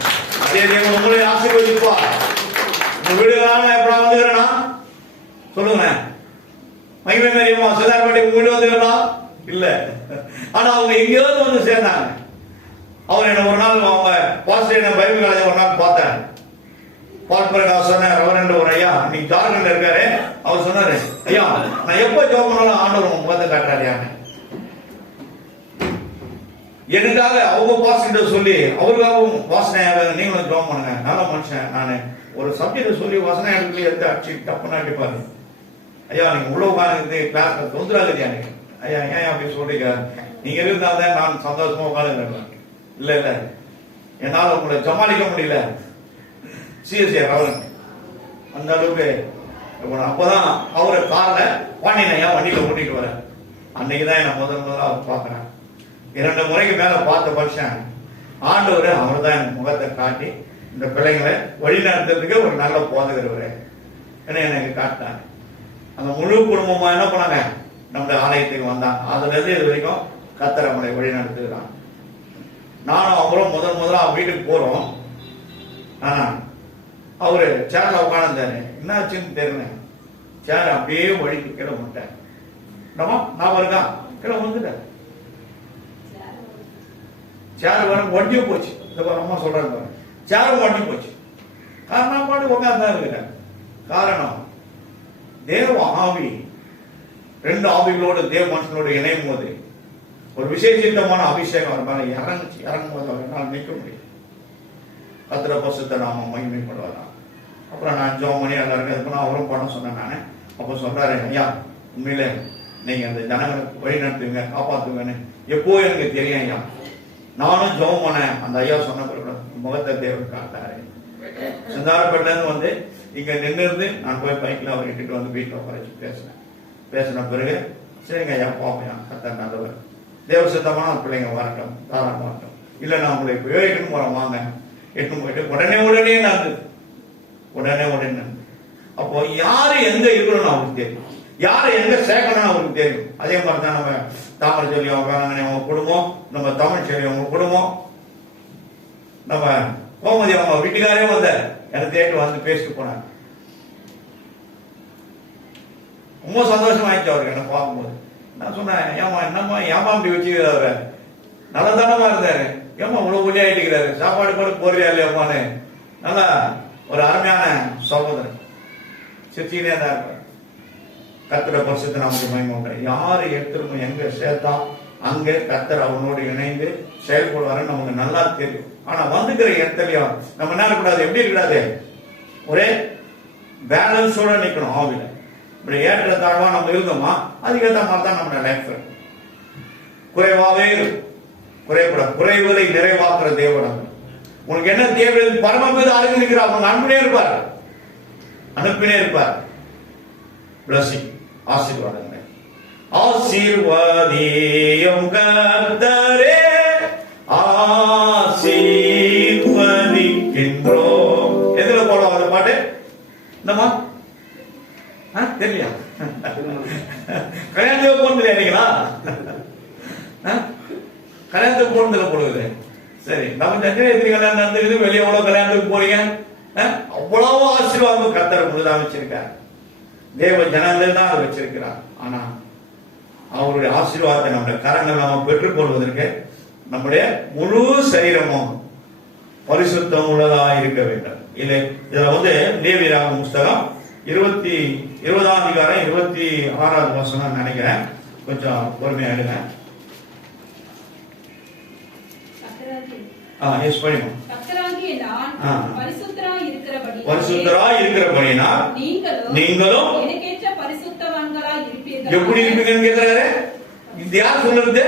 அதே தேவன் உங்களை ஆசீர்வதிப்பா. இந்த வீடுகளான எப்படா வந்துக்கிறேன்னா சொல்லுங்க. மகிமை மேரியம்மா சிலார்பட்டி உங்க வீடு வந்துக்கிறா இல்ல, ஆனா அவங்க எங்கேயாவது வந்து சேர்ந்தாங்க. அவர் என்ன ஒரு நாள் அவங்க பாஸ்டர் பைபிள் காலேஜ் ஒரு நாள் பார்த்தேன். பால்பிரகாஷ் சொன்ன ரெவரண்ட் ஒரு ஐயா இன்னைக்கு ஜார்க்கண்ட்ல இருக்காரு. அவர் சொன்னாரு, ஐயா நான் எப்ப ஜோம் பண்ணாலும் ஆண்டவர் உங்க முகத்தை காட்டுறாரு. எனக்காக அவங்க பாஸ்டர் சொல்லி அவருக்காகவும் வாசனையாக நீங்களும் ஜோம் பண்ணுங்க. நல்ல மனுஷன், நான் ஒரு சப்ஜெக்ட் சொல்லி வசன இடத்துல எடுத்து அடிச்சு தப்புன்னு அடிப்பாரு. ஐயா நீங்க உள்ள உட்காந்து கிளாஸ்ல தொந்தராகுதியா நீங்க, ஐயா ஏன் அப்படி சொல்றீங்க, நீங்க இருந்தால்தான் நான் சந்தோஷமா உட்காந்து. இல்ல இல்ல என்னால உங்களை சமாளிக்க முடியல. சிஎஸ்சி ரவரன் அந்த அளவுக்கு. அப்பதான் அவரை கார்ல பாண்டியனையா வண்டியில ஓட்டிட்டு வர அன்னைக்குதான் என்ன முதல்ல அவர் பாக்குறேன். 2 முறைக்கு மேல பார்த்த வருஷம் ஆண்டவர் அவர் தான் எனக்கு முகத்தை காட்டி இந்த பிள்ளைங்களை வழி நடத்துறதுக்கு ஒரு நல்ல போதகர் எனக்கு காட்டினாங்க. அந்த முழு குடும்பமா என்ன பண்ணாங்க, நம்முடைய ஆலயத்துக்கு வந்தாங்க. அதுல இருந்து இது வரைக்கும் கர்த்தர் அவனை வழி நடத்துகிறான். நானும் அவரும் முதல்ல வீட்டுக்கு போறோம். ஆனா அவரு சேர்ல உட்காந்துருந்தாரு. என்னாச்சுன்னு தெரியல, சேர் அப்படியே வழிக்கு கீழே விட்டேன். நான் இருக்கா கீழே வந்துட்டேன். சேர் வர வண்டியே போச்சு. அம்மா சொல்றாங்க, சேரும் வண்டி போச்சு. காரணம் பாட்டு உட்கார்ந்து இருக்கிறேன். காரணம், தேவ ஆவி ரெண்டு ஆவிகளோடு தேவ மனுஷனோடு இணையும் போது ஒரு விசேஷமான அபிஷேகம் அவர் மேல இறங்கும் போது அவரால் நிற்க முடியும். கர்த்தர் பரிசுத்த நாமம் மகிமைப்படுவாராம். அப்புறம் நான் ஜெபம் பண்ணி எல்லாருக்கும் அவரும் பணம் சொன்னேன். நானு அப்ப சொல்றாரு, ஐயா உண்மையிலே நீங்க அந்த ஜனங்களுக்கு வழி நடத்துவீங்க, காப்பாத்துவீங்கன்னு எப்போ எனக்கு தெரியும் ஐயா. நானும் ஜெபம் பண்ணேன். அந்த ஐயா சொன்ன பிறகு முகத்தை தேவன் காட்டாரு. சிந்தாரப்பேட்டில இருந்து வந்து இங்க நின்று இருந்து நான் போய் பைக்ல அவர் இட்டுட்டு வந்து வீட்டில் உட்கார பேசின பிறகு சரிங்க ஐயா பாப்பையா கர்த்தர் நல்லவர், தேவ சித்தமான பிள்ளைங்க வரட்டும், தாராளம் வரட்டும், இல்ல நான் உங்களை இப்போ எட்டுன்னு போறேன் வாங்க, எட்டுன்னு போயிட்டு உடனே நடந்தது. அப்போ யாரு எங்க இருக்கணும்னு அவருக்கு தெரியும், யாரை எங்க சேர்க்கணும்னு அவருக்கு தெரியும். அதே மாதிரிதான் நம்ம தாமரை சொல்லி அவங்க குடும்பம், நம்ம தமிழ் சொல்லி அவங்க குடும்பம், நம்ம கோமதி அவங்க வீட்டுக்காரே வந்த எனக்கு தேட்டு வந்து பேசிட்டு போனாங்க. ரொம்ப சந்தோஷமாயிடுச்சு அவருக்கு என்ன பார்க்கும்போது. நான் சொன்னேன், ஏமா என்னம்மா ஏமா அப்படி வச்சுக்கிறாரு, அவரை நல்லதானமா இருந்தாரு, ஏமா இவ்வளவு ஒல்லி ஆயிட்டுக்கிறாரு, சாப்பாடு கூட போறியா இல்லையாமான்னு நல்லா ஒரு அருமையான சகோதரன் சிரிச்சுக்கிட்டே தான் இருப்பார். கர்த்தர் பரிசுத்த நாமத்துக்கு மகிமை உண்டு. யாரு எடுத்துருமோ எங்க சேர்த்தா அங்க கர்த்தர் அவனோடு இணைந்து செயல்படுவாருன்னு நமக்கு நல்லா தெரியும். ஆனா வந்துக்கிற இடத்துலயும் நம்ம என்ன இருக்கக்கூடாது, எப்படி இருக்கக்கூடாது, ஒரே பேலன்ஸோட நிக்கணும். ஆவில இப்படி ஏற்ற தாழ்வா நம்ம இருந்தோமா அதுக்கேற்ற மாதிரி தான் நம்ம லைஃப் குறைவாவே குறையக்கூடாது. குறைவுகளை நிறைவாக்குற தேவன். உனக்கு என்ன தேவை, பரமபித அறிந்திருக்கிறார், அவங்க அனுப்பினே இருப்பார். பிளஸிங் ஆசீர்வாதங்கள். ஆசீர்வாதியும் கர்த்தரே ஆசீர்வதிக்கின்றோம். எதுல போடுவோம் அந்த பாட்டு? என்னமா தெரியல, கல்யாணத்துக்கு போனது இல்லைங்களா? கல்யாணத்துக்கு போனதுல போடுவது. சரி, நம்ம சஞ்சனை எத்தனை கல்யாணம் நடந்துக்குது, வெளியே எவ்வளவு கல்யாணத்துக்கு போறீங்க, அவ்வளவு ஆசீர்வாதம் கர்த்தர் தான் வச்சிருக்கார். தேவ ஜனங்கள் தான் அதை வச்சிருக்கிறார். ஆனா அவருடைய ஆசீர்வாதத்தை நம்முடைய கரங்கள் நாம பெற்றுக் கொள்வதற்கு நம்முடைய முழு சரீரமும் பரிசுத்தம் உள்ளதா இருக்க வேண்டும். இல்லை, இதுல வந்து லேவியராகமம் புஸ்தகம் 20ஆம் அதிகாரம் 26வது வசனம் நினைக்கிறேன், கொஞ்சம் பொறுமையா எடுங்க. பரிசுத்தராய் இருக்கிறபடியினால் நீங்களும் எப்படி இருப்பீங்கன்னு கேட்கிறாரு. இது யார் சொல்றது?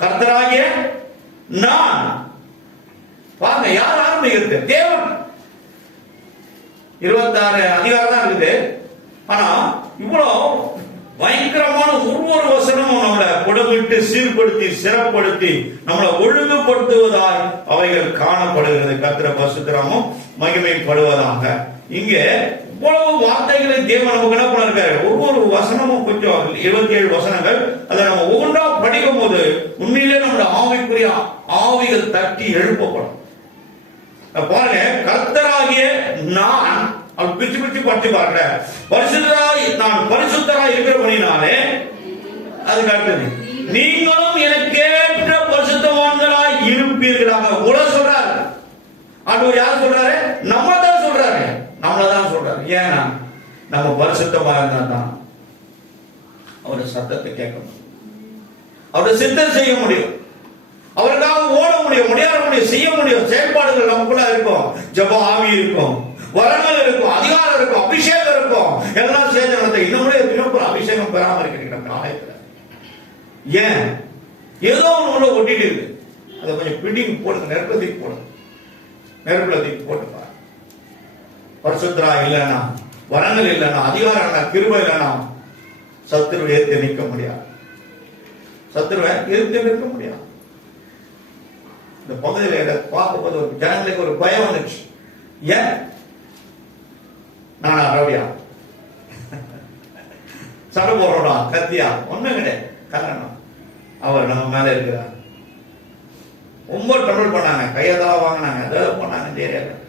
கர்த்தராகிய நான். பாருங்க, யார் ஆரம்பிக்கிறது? தேவன். 26 அதிகாரம் தான் இருக்குது. ஆனா இவ்வளவு பயங்கரமான ஒவ்வொரு வசனமும் நம்மளை புடமிட்டு சீர்படுத்தி சிறப்படுத்தி நம்மளை ஒழுங்குபடுத்துவதால் அவைகள் காணப்படுகிறது. கர்த்தர் பரிசுத்தராமம் மகிமைப்படுவதாக. இங்கே இவ்வளவு வார்த்தைகளை தேவன் நமக்கு என்ன பண்ணிருக்காரு, ஒவ்வொரு வசனமும் கொஞ்சம் 27 வசனங்கள், அதை நம்ம ஒவ்வொன்றா படிக்கும் போது உண்மையிலே நம்மளோட ஆவிக்குரிய ஆவிகள் தட்டி எழுப்பப்படும். பாருங்க, கர்த்தராகிய நான் பிரிச்சு படிச்சு பாருங்க. நான் பரிசுத்தராய் இருக்கிறபடினாலே, அதுக்கு அடுத்தது நீங்களும் எனக்கேற்ற பரிசுத்தவான்களாய் இருப்பீர்களாக உங்களை சொல்றாரு. ஆண்டவர் யார் சொல்றாரு? நம்ம தான் சொல்றாரு, நம்மளதான் சொல்றாரு. ஏன்னா நம்ம பரிசுத்தமா இருந்தா தான் அவருடைய சத்தத்தை கேட்க முடியும், அவருடைய சித்தம் செய்ய முடியும், அவருக்காக ஓட முடியும், செய்ய முடியும். செயல்பாடுகள் நமக்குள்ள இருக்கும், ஜெப ஆவி இருக்கும், வரங்கள் இருக்கும், அதிகாரம் இருக்கும், அபிஷேகம் இருக்கும், எல்லாம் சேர்ந்து நடத்த. இன்னும் அபிஷேகம் பெறாம இருக்கிற ஆலயத்துல ஏன் ஏதோ ஒண்ணு ஒட்டிட்டு இருக்கு, அதை கொஞ்சம் பிடிங் போடுங்க, நெருப்புல தூக்கி போட்டு பாரு. பரிசுத்தரா இல்லைன்னா, வரங்கள் இல்லைன்னா, அதிகாரம் இல்லைன்னா, கிருபை இல்லைன்னா சத்துருவை எதிர்த்து நிற்க முடியாது. இந்த பகுதியில் பார்க்கும்போது ஒரு ஜனங்களுக்கு ஒரு பயம் வந்துச்சு. ஏன் நானா ரவியா சண்டை போடுறோம், கத்தியா? ஒண்ணும் கிடையாது. காரணம் அவர் நம்ம மேல இருக்கிறார். ரொம்ப ட்ரபிள் பண்ணாங்க, கையெல்லாம் வாங்கினாங்க, ஏதாவது பண்ணாங்க. இந்த ஏரியாவில்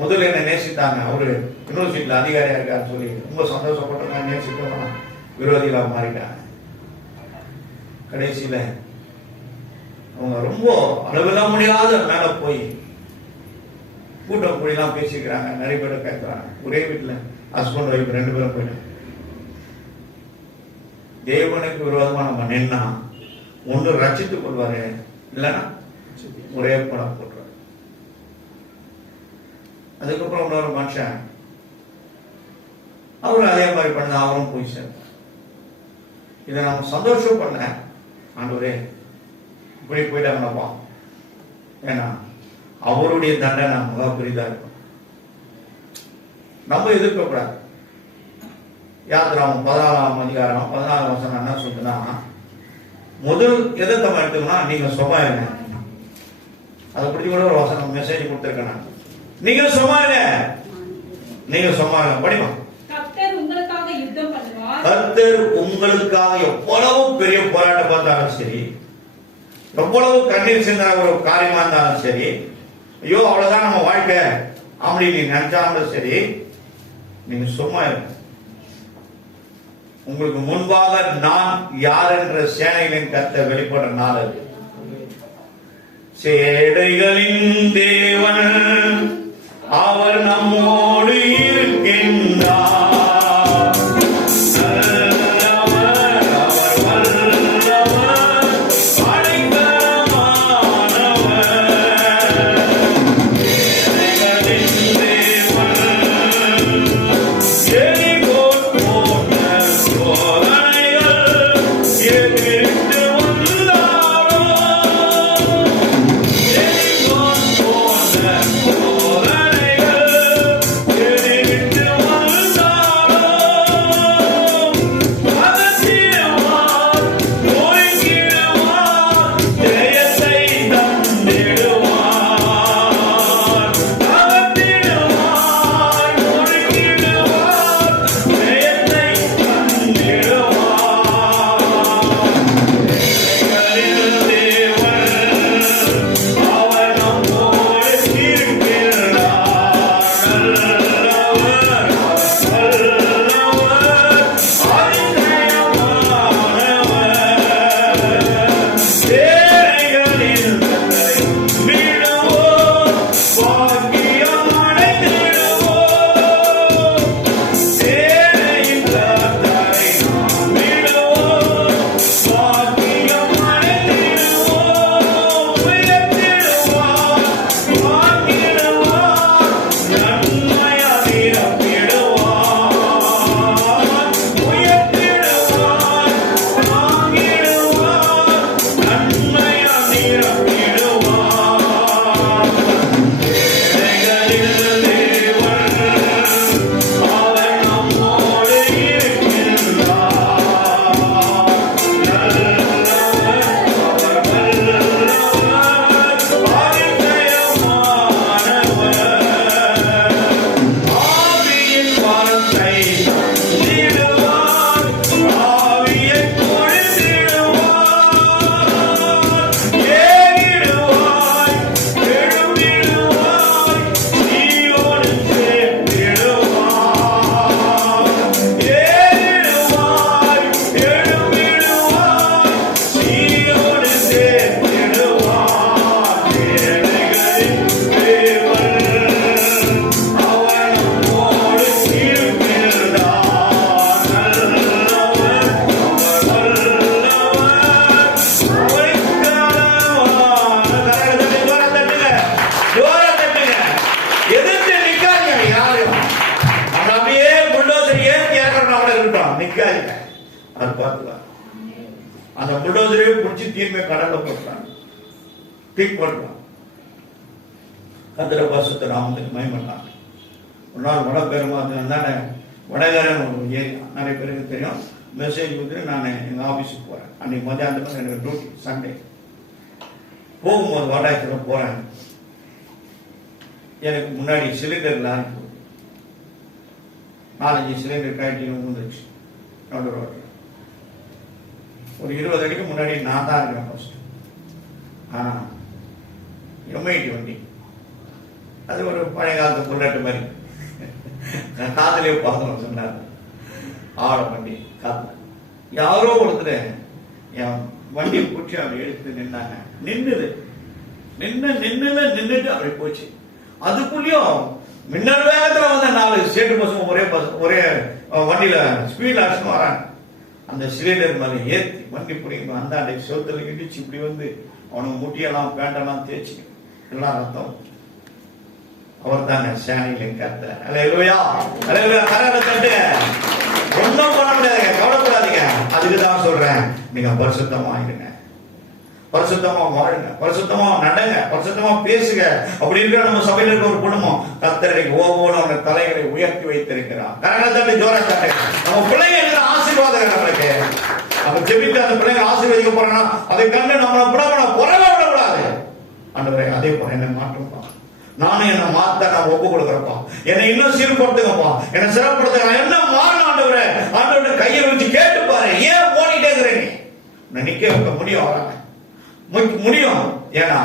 முதல்ல என்ன நேசித்தாங்க, அவரு யூனிவர்சிட்டியில் அதிகாரியா இருக்காரு சொல்லி ரொம்ப சந்தோஷப்பட்டாங்க. நேசித்தோம்னா விரோதிகளாக மாறிட்டாங்க. கடைசியில அவங்க ரொம்ப அளவில்ல முடியாத மேல போய் கூட்டம் கூடியெல்லாம் பேசிக்கிறாங்க. நிறைய பேர் கேட்கிறாங்க. ஒரே வீட்டுல ஹஸ்பண்ட் ஒய்ஃப் 2 பேரும் போயிட்டாங்க. தேவனுக்கு விரோதமா நம்ம நின்னா ஒன்று ரட்சித்துக் கொள்வாரு, இல்லைன்னா ஒரே படம் போட்டுருவாரு. அதுக்கப்புறம் இன்னொரு மனுஷன் அவரும் அதே மாதிரி பண்ண, அவரும் போய் சேர்ந்தார். இதை நம்ம சந்தோஷம் பண்ண ஆண்டவரே இப்படி போயிட்டாங்கப்பா, ஏன்னா அவருடைய தண்டனை மிக பெரிதா இருக்கும். நம்ம எதிர்க்க கூடாது. யாத்திராவும் 14ஆம் அதிகாரம் 14ஆம் வசனம் என்ன சொல்லுதுன்னா, முதல் எதை நம்ம எடுத்துக்கணும்னா நீங்க சும்மா இருங்க. அதை பற்றி கூட ஒரு வசனம் மெசேஜ் கொடுத்துருக்கேன் நான். நீங்க சும்மா இருங்க, நீங்க சும்மா இருங்க. படிமா, கர்த்தர் உங்களுக்காக யுத்தம் பண்ணுவார். கர்த்தர் உங்களுக்காக எவ்வளவு பெரிய போராட்டம் பார்த்தாலும் சரி, எவ்வளவு கண்ணீர் சிந்த ஒரு காரியமா இருந்தாலும் சரி, ஐயோ அவ்வளவுதான் நம்ம வாழ்க்கை அப்படி நீ நினைச்சாலும் சரி, நீங்க சும்மா இருங்க. உங்களுக்கு முன்பாக நான் யார் என்ற சேனைகளின் கர்த்தர் வெளிப்பட நாள் அது. சேனைகளின் தேவன் அவர் நம்மோடு இருக்கின்றார். அந்த புல்டோசரே பிடிச்சி தீர்மை கடல்ல போட்டுறாங்க, தீக் போட்டுறாங்க. கத்திர பசுத்த ராமத்துக்கு மயமட்டாங்க. ஒரு நாள் வட பெருமா தானே வடகாரன் நிறைய பேருக்கு தெரியும். மெசேஜ் கொடுத்துட்டு நான் எங்கள் ஆஃபீஸுக்கு போகிறேன். அன்றைக்கி மத்தியானத்துக்கு எனக்கு டியூட்டி சண்டே. போகும்போது வடாயத்தில் போகிறேன். எனக்கு முன்னாடி சிலிண்டர் லாரி 4-5 சிலிண்டர் கழட்டி வந்துச்சு. நடு ரோட்டில் ஒரு 20 அடிக்கு முன்னாடி நான் தான் இருக்கிறேன் ஃபர்ஸ்ட். ஆனா M80 வண்டி, அது ஒரு பழைய காலத்து புல்லட் மாதிரி. நான் காதலே பார்த்தோம் சொன்னார். ஆட வண்டி காத்துல யாரோ ஒருத்தர் என் வண்டியை பிடிச்சி அப்படி எடுத்து நின்னாங்க. நின்றுட்டு அப்படி போச்சு. அதுக்குள்ளயும் மின்னல் வேகத்துல வந்த 4 ஸ்டேட் பசங்க ஒரே வண்டியில ஸ்பீட்ல அடிச்சுன்னு வராங்க. அந்த சிலிண்டர் மேல ஏத்தி வண்டி பிடிக்கணும். அந்த அன்றைக்கு சொத்துல இடிச்சு இப்படி வந்து அவனுக்கு முட்டியெல்லாம் பேண்டெல்லாம் தேய்ச்சி எல்லாம் ரத்தம். அவர் தாங்க சேனையில கத்த. அல்லேலூயா, அல்லேலூயா. கரகத்தை ஒன்னும் பண்ண முடியாதுங்க, கவலைப்படாதீங்க. அதுக்குதான் சொல்றேன், நீங்க பரிசுத்தமா இருங்க, பரிசுத்தமா வாழுங்க, பரிசுத்தமா நடங்க, பரிசுத்தமா பேசுங்க. அப்படி இருக்கிற நம்ம சபையில இருக்க ஒரு குடும்பம் கர்த்தரை ஒவ்வொரு அந்த தலைகளை உயர்த்தி வைத்திருக்கிறார். கரகத்தை ஜோரா தட்டு. நம்ம பிள்ளைங்க இருக்கிற ஆசீர்வாதம் நம்மளுக்கு. நம்ம ஜெபித்து அந்த பிள்ளைங்க ஆசீர்வதிக்க போறோம்னா அதை கண்டு நம்மளை புறவே விடக்கூடாது. ஆண்டவரே, அதே போல என்ன மாற்றப்பா, நானும் என்ன மாத்த நான் ஒப்பு கொடுக்குறப்பா, என்னை இன்னும் சீர்படுத்துங்கப்பா, என்னை சிறப்படுத்துங்க, நான் என்ன மாறணும் ஆண்டவரே. ஆண்டவரை கையை வச்சு கேட்டு பாரு, ஏன் ஓடிட்டே இருக்கிறேன்? நான் நிக்க வைக்க முடியும், வராங்க முடியும். ஏன்னா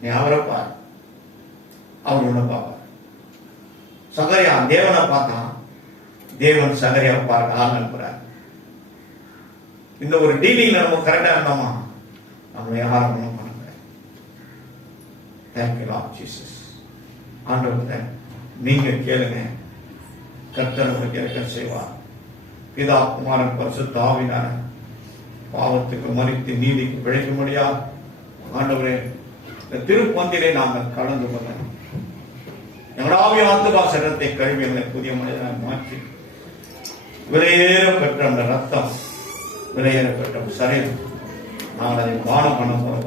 நீ அவரை பாரு, அவர் உன்னை பார்ப்பார். சகரியா தேவனை பார்த்தான், தேவன் சகரியா பார்க்க ஆள் அனுப்புறார். இந்த ஒரு டீலிங்ல நம்ம கரெக்டா இருந்தோமா, நம்ம யாரும் ஒன்றும் பண்ண முடியாது. Thank you Lord Jesus. ஆண்டவரே, நீங்க கேளுங்க, கர்த்தர் உங்களுக்கு இரக்கம் செய்வார். பிதா குமாரன் பரிசுத்த ஆவியானவர் பாவத்துக்கு மரித்து நீதிக்கு பிழைக்கும்படியா ஆண்டவரே இந்த திருப்பந்திலே நாங்கள் கலந்து கொள்ள எங்கள் ஆவி ஆத்துமா சரத்தை கழுவி எங்களை புதிய மனிதனாக மாற்றி விலையேற பெற்ற அந்த ரத்தம், விலையேற பெற்ற சரீரம் நாங்கள் அதை பானம் பண்ண போறோம்.